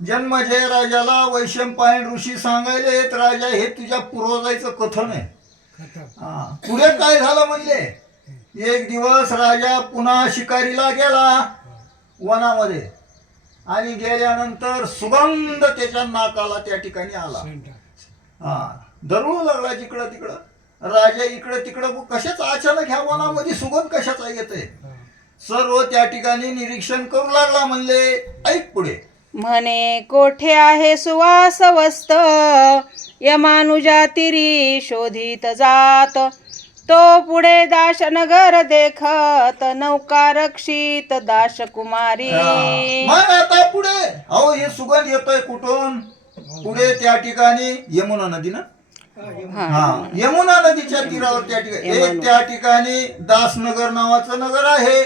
जन्मजय राजाला वैशंपायन ऋषी सांगायलेत, राजा हे तुझ्या पूर्वजाचं कथन आहे. पुढे काय झालं म्हणले, एक दिवस राजा पुन्हा शिकारीला गेला वनामध्ये, आणि गेल्यानंतर सुगंध त्याच्या नाकाला त्या ठिकाणी आला. दरवळू लागला जिकडं तिकडं. राजा इकडं तिकडं कशाचा अचानक ह्या वनामध्ये सुगंध कशाचा येतोय, सर्व त्या ठिकाणी निरीक्षण करू लागला. म्हणले ऐक पुढे. म्हणे कोठे आहे सुवास वस्त, यमानुजा तिरी शोधित जात. तो पुढे दाशनगर देखत, नौका रक्षित दाशकुमारी. मग आता पुढे अहो हे सुगंध येतोय कुठून, पुढे त्या ठिकाणी यमुना नदी ना, यमुना नदीच्या तीरावर त्या ठिकाणी एक त्या ठिकाणी दासनगर नावाचं नगर आहे.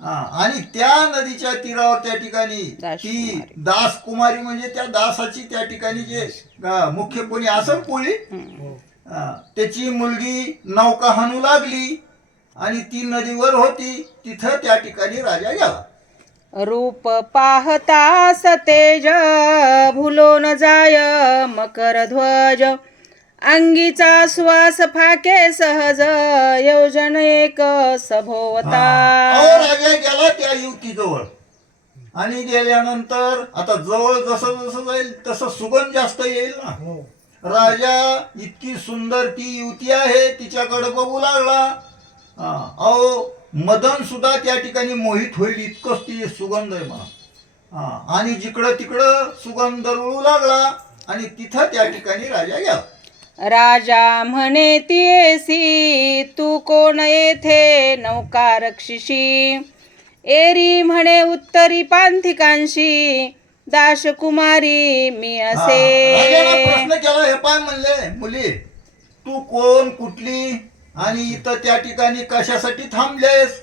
आणि त्या नदीच्या तीरावर त्या ठिकाणी ती दास कुमारी म्हणजे त्या दासाची त्या ठिकाणी जे मुख्य कोणी असेल कोळी, त्याची मुलगी नौका हाणू लागली आणि ती नदीवर होती. तिथं त्या ठिकाणी राजा गेला. रूप पाहतास तेज, भुलो न जाय मकर ध्वज. अंगीचा श्वास फाके सहज, योजन एक सभोवता. राजा गेला त्या युवतीजवळ, आणि गेल्यानंतर आता जवळ जसं जसं जाईल तसं सुगंध जास्त येईल ना. राजा इतकी सुंदर ती युवती आहे तिच्याकडे बघू लागला. अहो मदन सुद्धा त्या ठिकाणी मोहित होईल इतकंच ती सुगंध आहे म्हणा. आणि जिकडं तिकडं सुगंध दरवळू लागला, आणि तिथं त्या ठिकाणी राजा गेला. राजा म्हणे तियेसी, तू कोण येथे नौका रक्षिशी. एरी म्हणे उत्तरी पांथिकांशी, दाशकुमारी मी असे. प्रश्न केला, हे पाय म्हणले मुली तू कोण कुठली आणि इथं त्या ठिकाणी कशासाठी थांबलेस.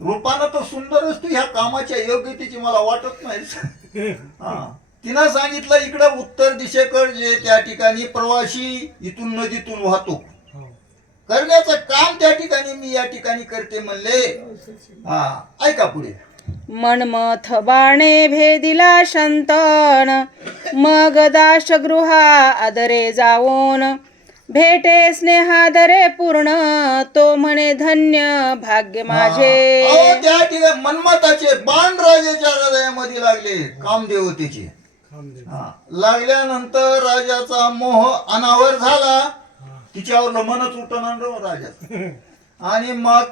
रूपानं तर सुंदरच तू, ह्या कामाच्या योग्यतेची मला वाटत नाही. तिनं सांगितलं इकडं उत्तर दिशेकडे जे त्या ठिकाणी प्रवासी इथून नदीतून वाहतूक करण्याचं काम त्या ठिकाणी मी या ठिकाणी करते म्हणले. ऐका पुढे. मनमथ बाणे भेदिला शंतन, मग दाशगृहा आदरे जाऊन. भेटे स्नेहादरे पूर्ण, तो म्हणे धन्य भाग्य माझे. त्या ठिकाणी मनमथाचे बाण राजाच्या हृदयामध्ये लागले, कामदेवतेचे. लागल्यानंतर राजाचा मोह अनावर झाला, तिच्यावर मनच उठणार राजा. आणि मग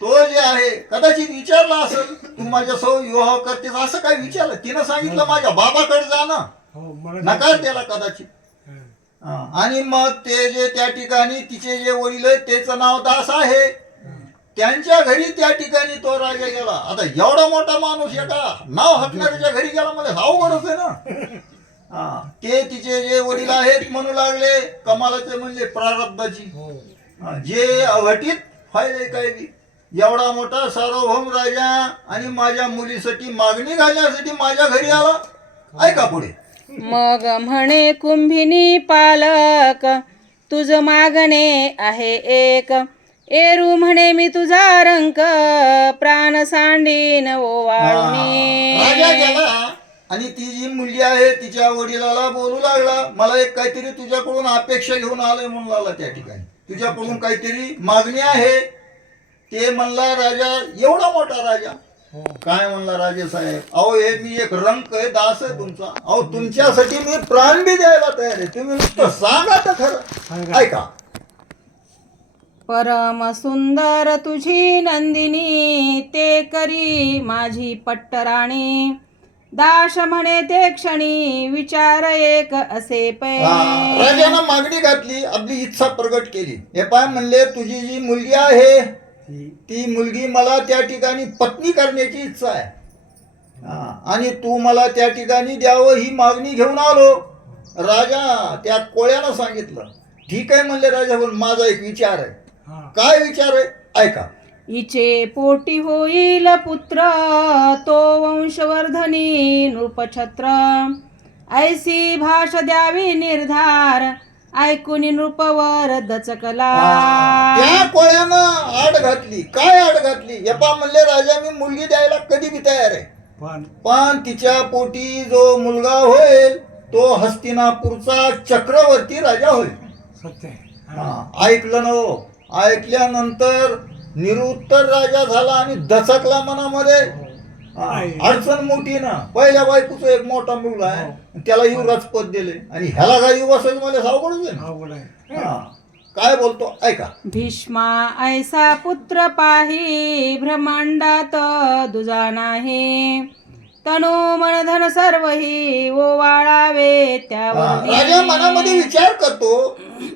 तो जे आहे कदाचित विचारला असेल, तू माझ्यासोबत विवाह करतेस असं काय विचारलं. तिनं सांगितलं माझ्या बाबाकडे जा ना, नकार त्याला कदाचित. आणि मग ते जे त्या ठिकाणी तिचे जे वडील आहेत त्याचं नाव दास आहे, त्यांच्या घरी त्या ठिकाणी तो राजा गेला. आता एवढा मोठा माणूस एका नाव हकणाऱ्याच्या घरी गेला, मला अवघडच आहे ना. ते तिचे जे वडील आहेत म्हणू लागले कमालाचे म्हणजे प्रारब्धाची जे अघटित फायदे काय बी. एवढा मोठा सार्वभौम राजा आणि माझ्या मुलीसाठी मागणी घालण्यासाठी माझ्या घरी आला. ऐका पुढे. मग म्हणे कुंभिनी पालक, तुझ मागणे आहे एक. एरू म्हणे मी तुझा रंक, प्राण सांडीन ओवाळूनी. राजा गेला आणि ती जी मुलगी आहे तिच्या वडिलाला बोलू लागला, मला एक काहीतरी तुझ्याकडून अपेक्षा घेऊन आलंय म्हणून लागला. त्या ठिकाणी तुझ्याकडून काहीतरी मागणी आहे. ते म्हणला राजा, एवढा मोठा राजा काय म्हणला राजे साहेब, अहो हे मी एक रंक आहे, दास आहे तुमचा. अहो तुमच्यासाठी मी प्राण बी द्यायला तयार आहे, तुम्ही नुसतं सांगा तर खरं. ऐका. परम सुंदर तुझी नंदिनी, ते करी माझी पट्टराणी. दाश म्हणे ते क्षणी, विचार एक असे पै. राजानं मागणी घातली, आपली इच्छा प्रगट केली. हे पाय म्हणले तुझी जी मुलगी आहे ती मुलगी मला त्या ठिकाणी पत्नी करण्याची इच्छा आहे, आणि तू मला त्या ठिकाणी द्यावं ही मागणी घेऊन आलो. राजा त्या कोळ्यानं सांगितलं, ठीक आहे म्हणले राजा, बोल माझा एक विचार आहे. काय विचार आहे ऐका. इचे पोटी होईल पुत्र, तो वंशवर्धनी नृपछत्र. ऐसी भाष द्यावी निर्धार, ऐकून नृपवर दचकला. त्या कोळ्यानं आड घातली. काय आड घातली? यपा म्हणले राजा मी मुलगी द्यायला कधी बी तयार आहे, पण तिच्या पोटी जो मुलगा होईल तो हस्तिनापूरचा चक्रवर्ती राजा होईल. सत्य आहे. ऐकलं ना हो. ऐकल्यानंतर निरुत्तर राजा झाला आणि दचकला मनामध्ये. अडचण मोठी ना. पहिल्या बायकोचा एक मोठा मुलगा आहे, त्याला युवराज पद दिले आणि ह्याला काय युवासच मला सावकडच आहे ना. काय बोलतो ऐका. भीष्मा ऐसा पुत्र पाही ब्रह्मांडात दुजा नाही. तनु मन धन सर्व ही ओवाळावे त्यावर. राजा मनामध्ये विचार करतो,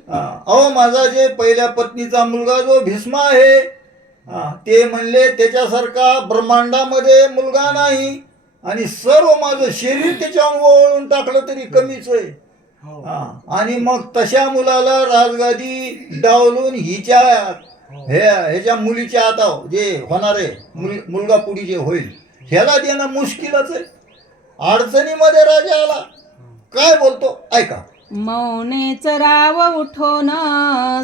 अहो माझा जे पहिल्या पत्नीचा मुलगा जो भीष्मा आहे, ते म्हणले त्याच्यासारखा ब्रह्मांडामध्ये मुलगा नाही आणि सर्व माझं शरीर त्याच्यावर ओवाळून टाकलं तरी कमीच आहे. आणि मग तशा मुलाला राजगादी डावलून हिच्या ह्याच्या मुलीच्या आता जे होणारे मुलगा पुढी जे होईल ह्याला देणं मुश्किलच आहे. अडचणीमध्ये राजा आला. काय बोलतो ऐका. मौनेच राव उठोन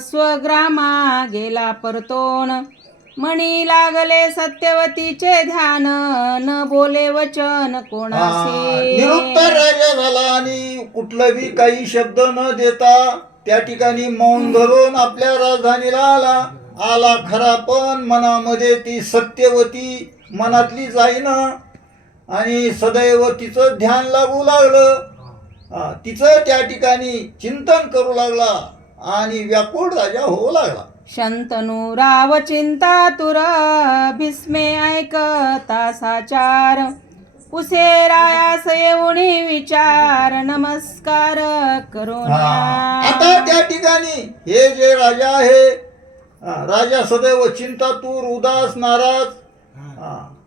स्वग्रामा गेला परतोन. मणी लागले सत्यवतीचे ध्यान न बोले वचन कोणासे. निरुत्तर राजा झाला आणि कुठलं बी काही शब्द न देता त्या ठिकाणी मौन धरून आपल्या राजधानीला आला खरा, पण मनामध्ये ती सत्यवती मनातली जाईना आणि सदैव तिचं ध्यान लागू लागलं. तिचं त्या ठिकाणी चिंतन करू लागला आणि व्याकुळ राजा होऊ लागला. शंतनू राव चिंता तुर भीष्मे ऐकता साचार. पुसे रायास येऊनी विचार नमस्कार करून. आता त्या ठिकाणी हे जे राजा आहे, राजा सदैव चिंतातूर, उदास, नाराज.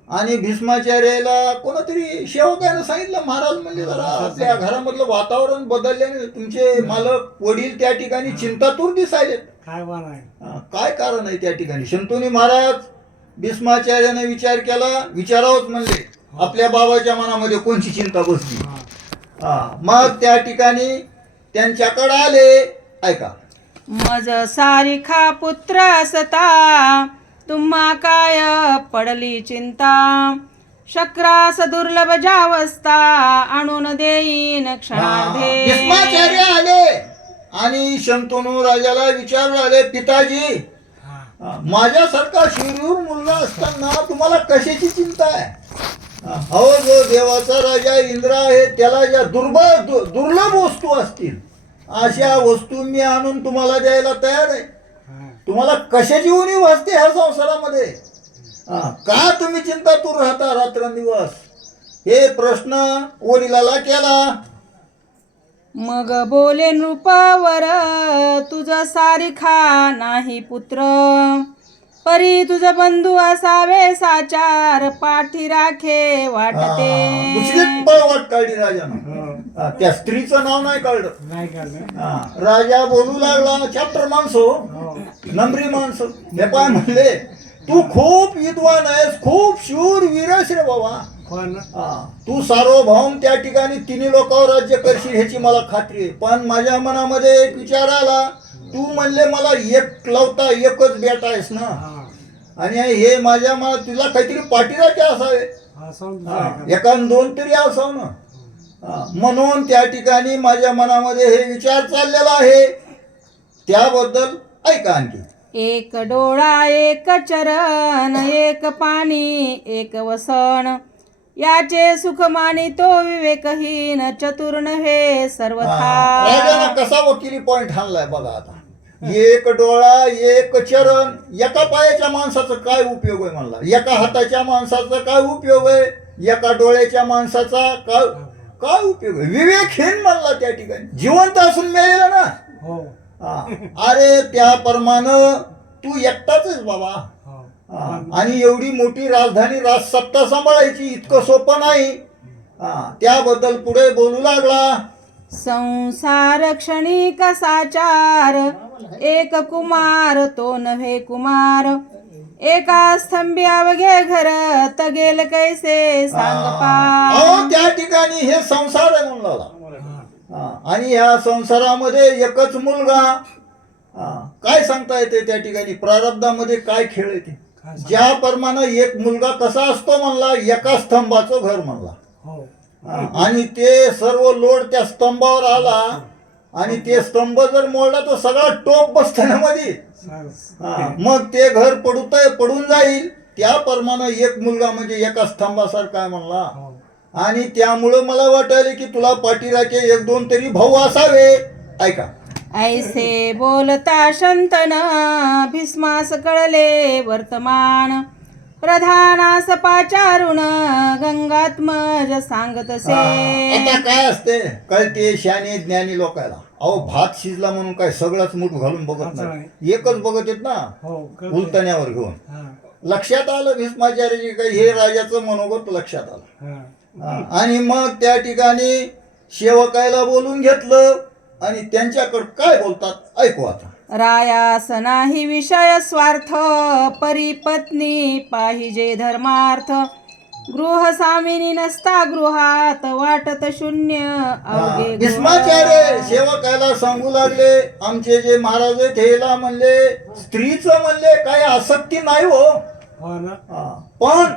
आणि भीष्माचार्याला कोणतरी सेवकाने सांगितलं, महाराज म्हणजे जरा आपल्या घरामधलं वातावरण बदलल्याने तुमचे मालक वडील त्या ठिकाणी चिंतातूर दिसायले. काय कारण आहे त्या ठिकाणी. शंतनू महाराज भीष्माचार्याने विचार केला. विचारावंच म्हणले, आपल्या बाबाच्या मनामध्ये कोणची चिंता बसली. मग त्या ठिकाणी त्यांच्याकडे आले. ऐका. मज सारिखा पुत्र असता तुम्हा काय पडली चिंता. शक्रास दुर्लभ जावस्ता आणून देईन क्षणार्धे. भीष्माचार्य आले आणि शंतनू राजाला विचारू आले, पिताजी माझ्यासारखा शूरवीर मुलगा असताना तुम्हाला कशाची चिंता आहे. अहो जो देवाचा राजा इंद्र आहे त्याला ज्या दुर्लभ वस्तू असतील अशा वस्तू मी आणून तुम्हाला द्यायला तयार आहे. तुम्हाला कशाची उणीव असते ह्या संसारामध्ये. का तुम्ही चिंतातूर राहता रात्रंदिवस. हे प्रश्न वडिलाला केला. मग बोले नृपावर तुझ सारिखा नाही पुत्र. परी तुझ बंधू असावे साचार पाठी राखे वाटते. दुसरीच पळ वाट काढली राजानं. त्या स्त्रीचं नाव नाही काढलं. राजा बोलू लागला, चॅप्टर माणसं, नंबरी माणसं. हे पाय म्हणले, तू खूप विद्वान आहेस, खूप शूर वीर आहेस रे बाबा. तू सार्वभौम त्या ठिकाणी तिन्ही लोकांवर राज्य करशील ह्याची मला खात्री आहे. पण माझ्या मनामध्ये एक विचार आला, तू म्हणले मला एक लवता एकच बेटा आहेस ना, आणि हे माझ्या मनात तुला काहीतरी पाठीराखे असावे, एका दोन तरी असावं ना. म्हणून त्या ठिकाणी माझ्या मनामध्ये हे विचार चाललेला आहे. त्याबद्दल ऐका आणखी. एक डोळा एक चरण एक पाणी एक वसन. याचे सुख मानी तो विवेकहीन चतुर नव्हे सर्वथा. राजानं कसा वकिली पॉइंट हाणलाय बघा आता. एक डोळा एक चरण. एका पायाच्या माणसाचा काय उपयोग आहे म्हणला, एका हाताच्या माणसाचा काय उपयोग आहे, एका डोळ्याच्या माणसाचा काय उपयोग आहे. विवेकहीन म्हणला त्या ठिकाणी. जिवंत असून मिळेल ना. अरे त्याप्रमाणे तू एकटाच आहेस बाबा. आणि एवढी मोठी राजधानी राजसत्ता सांभाळायची इतकं सोपं नाही. त्याबद्दल पुढे बोलू लागला. संसार क्षणिक साचार एक कुमार तो नव्हे कुमार. एका स्तंभी अवघे घर तगेल कैसे सांग पार. त्या ठिकाणी हे संसार आहे म्हणला. आणि ह्या संसारामध्ये एकच मुलगा. काय सांगता येते त्या ठिकाणी. प्रारब्धामध्ये काय खेळ येते. ज्याप्रमाणे एक मुलगा कसा असतो म्हणला, एका स्तंभाचं घर म्हणला. आणि ते सर्व लोड त्या स्तंभावर आला आणि ते स्तंभ जर मोडला तर सगळा टोप बसताना मध्ये, मग ते घर पडून जाईल. त्याप्रमाणे एक मुलगा म्हणजे एका स्तंभासारखा आहे म्हणला. आणि त्यामुळं मला वाटायला की तुला पाठीराखे 1-2 तरी भाऊ असावे. ऐका, ऐसे बोलता शंतन भीष्मास कळले वर्तमान, प्रधानास पाचारुण गंगात्मज सांगतसे. आता काय असते कळते शाने ज्ञानी लोकांना. अहो भात शिजला म्हणून काय सगळंच मूठ घालून बघत नाही, एकच बघत येत ना उलटण्यावर घेऊन. लक्षात आलं भीष्माचार्याची काही हे राजाचं मनोगत लक्षात आलं. आणि मग त्या ठिकाणी सेवकायला बोलून घेतलं आणि त्यांच्याकडे काय बोलतात ऐकू आता. रायास नाही विषय स्वार्थ, परिपत्नी पाहिजे धर्मार्थ, गृह सामिनी नसता गृहात, वाटत शून्य अवघे गृह. भीष्माचार्य सेवकायला सांगू लागले, आमचे जे महाराज आहेत हेला म्हणले स्त्रीचं म्हणले काही आसक्ती नाही हो. पण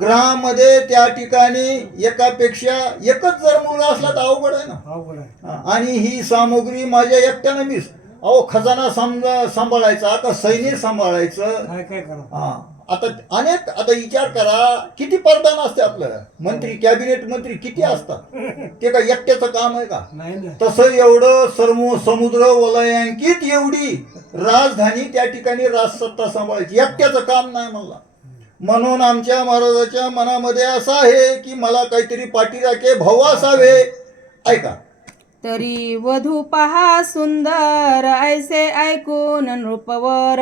ग्रहामध्ये त्या ठिकाणी एकापेक्षा एकच जर मुलगा असला तर अवघड आहे ना. आणि ही सामुग्री माझ्या एकट्यानं मीच. अहो खजाना सांभाळायचा का सैन्य सांभाळायचं. आता आता विचार करा किती परदान असते आपलं. मंत्री कॅबिनेट मंत्री किती असतात, ते का एकट्याचं काम आहे का. तसं एवढं समुद्र वलयांकित एवढी राजधानी त्या ठिकाणी राजसत्ता सांभाळायची एकट्याचं काम नाही म्हणला. म्हणून आमच्या महाराजाच्या मनामध्ये असं आहे की मला काहीतरी पाठीराखे भाऊ असावे. ऐका, तरी वधू पहा सुंदर, ऐसे ऐकून नृपवर,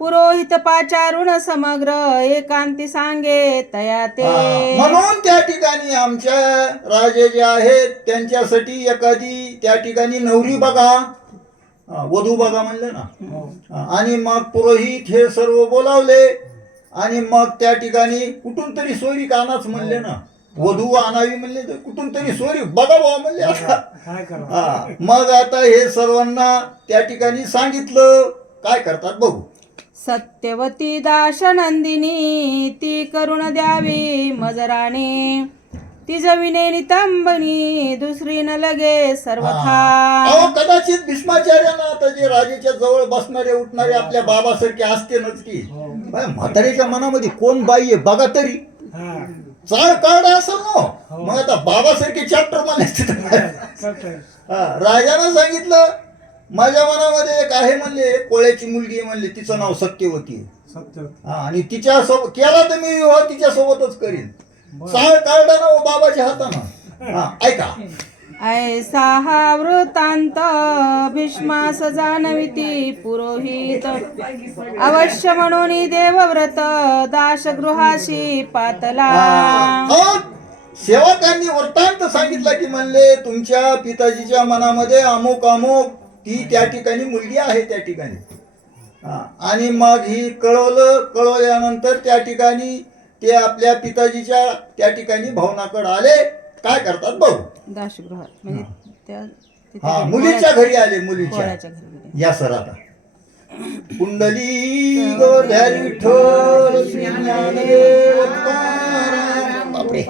पुरोहित पाचारुण समग्र, एकांती सांगे तया ते. म्हणून त्या ठिकाणी आमच्या राजे जे आहेत त्यांच्यासाठी एखादी त्या ठिकाणी नवरी बघा, वधू बघा म्हणले ना. आणि मग पुरोहित हे सर्व बोलावले आणि मग त्या ठिकाणी कुठून तरी सोयरी कानाच म्हणले ना. वधू आणावी म्हणले तर कुठून तरी सोयरी बघा भाऊ म्हणले. आता मग आता हे सर्वांना त्या ठिकाणी सांगितलं, काय करतात बघू. सत्यवती दाश नंदिनी, ती करुण द्यावी मजराने, ती जविने नितंबनी, दुसरी न लगे सर्वथा. कदाचित भीष्माचार्यांना आता जे राजाच्या जवळ बसणारे उठणारे आपल्या बाबासारखे असते नच की. म्हाताऱ्याच्या मनामध्ये कोण बाई आहे बघा तरी, चाळ कार्ड असेल ना. मग आता बाबासारखे चॅप्टर मला राजानं सांगितलं माझ्या मनामध्ये एक आहे म्हणले, कोळ्याची मुलगी म्हणले, तिचं नाव सत्यवती. आणि तिच्या सोबत केला तर मी विवाह तिच्या सोबतच करीन. चाळ कार्ड ना बाबाच्या हातानं. ऐका, ऐसा हा वृत्तांत भीष्मास जाणविती पुरोहित, अवश्य म्हणून देवव्रत दाशगृहाशी पातला. सेवकांनी वृत्तांत सांगितला की म्हणले तुमच्या पिताजीच्या मनामध्ये अमुक अमुक ती त्या ठिकाणी मुलगी आहे त्या ठिकाणी. आणि मग ही कळवल्यानंतर त्या ठिकाणी ते आपल्या पिताजीच्या त्या ठिकाणी भवनाकडे आले. काय करतात बघू. दाशगृहात म्हणजे मुलीच्या घरी आले, मुलीच्या. या सर आता कुंडली गोधर विठ्ठल श्री ज्ञानदेव तुकाराम. बापरे.